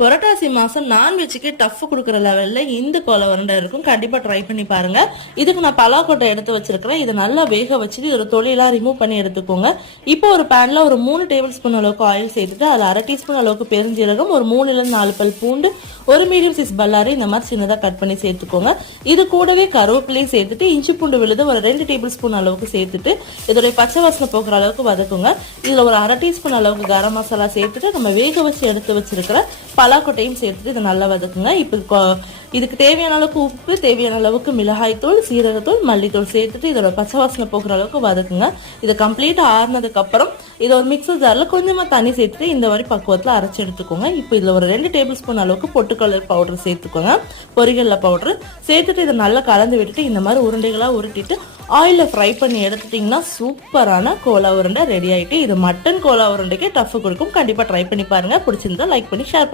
புரட்டாசி மாசம் நான்வெஜ்ஜுக்கு டஃப் கொடுக்குற லெவல்ல இந்த கோலா உருண்டை இருக்கும். கண்டிப்பா ட்ரை பண்ணி பாருங்க. இதுக்கு நான் பலாக்கொட்டை எடுத்து வச்சிருக்கிறேன். இதை நல்லா வேக வச்சுட்டு இதோட தொலியெல்லாம் ரிமூவ் பண்ணி எடுத்துக்கோங்க. இப்போ ஒரு பேன்ல ஒரு 3 டேபிள் ஸ்பூன் அளவுக்கு ஆயில் சேர்த்துட்டு அதில் 1/2 டீஸ்பூன் அளவுக்கு பெருஞ்சீரகம், ஒரு 3லேருந்து 4 பல் பூண்டு, ஒரு மீடியம் சைஸ் பல்லாரி இந்த மாதிரி சின்னதாக கட் பண்ணி சேர்த்துக்கோங்க. இது கூடவே கருவேப்பிலையும் சேர்த்துட்டு இஞ்சி பூண்டு விழுது ஒரு 2 டேபிள் ஸ்பூன் அளவுக்கு சேர்த்துட்டு இதோடைய பச்சை வாசனை போக்குற அளவுக்கு வதக்குங்க. இதில் ஒரு 1/2 டீஸ்பூன் அளவுக்கு கரம் மசாலா சேர்த்துட்டு நம்ம வேக வச்சு எடுத்து வச்சிருக்கிற பலாக்கொட்டையும் சேர்த்துட்டு இதை நல்லா வதக்குங்க. இப்போ இதுக்கு தேவையான அளவுக்கு உப்பு, தேவையான அளவுக்கு மிளகாய்த்தூள், சீரகத்தூள், மல்லித்தூள் சேர்த்துட்டு இதோட பச்சை வாசனை போக்குற அளவுக்கு வதக்குங்க. இதை கம்ப்ளீட்டா ஆறுனதுக்கு அப்புறம் இதை ஒரு மிக்சர் ஜார்ல கொஞ்சமா தண்ணி சேர்த்துட்டு இந்த மாதிரி பக்குவத்தில் அரைச்சி எடுத்துக்கோங்க. இப்போ இதில் ஒரு 2 டேபிள் ஸ்பூன் அளவுக்கு பொட்டுக்கடலை பவுடர் சேர்த்துக்கோங்க, பொரிகடலை பவுடர் சேர்த்துட்டு இதை நல்லா கலந்து விட்டுட்டு இந்த மாதிரி உருண்டைகளாக உருட்டிட்டு ஆயிலில் ஃப்ரை பண்ணி எடுத்துட்டிங்கன்னா சூப்பரான கோலா உருண்டை ரெடி ஆகிட்டு. இது மட்டன் கோலா உருண்டைக்கு டஃப் கொடுக்கும். கண்டிப்பாக ட்ரை பண்ணி பாருங்க. பிடிச்சிருந்தா லைக் பண்ணி ஷேர்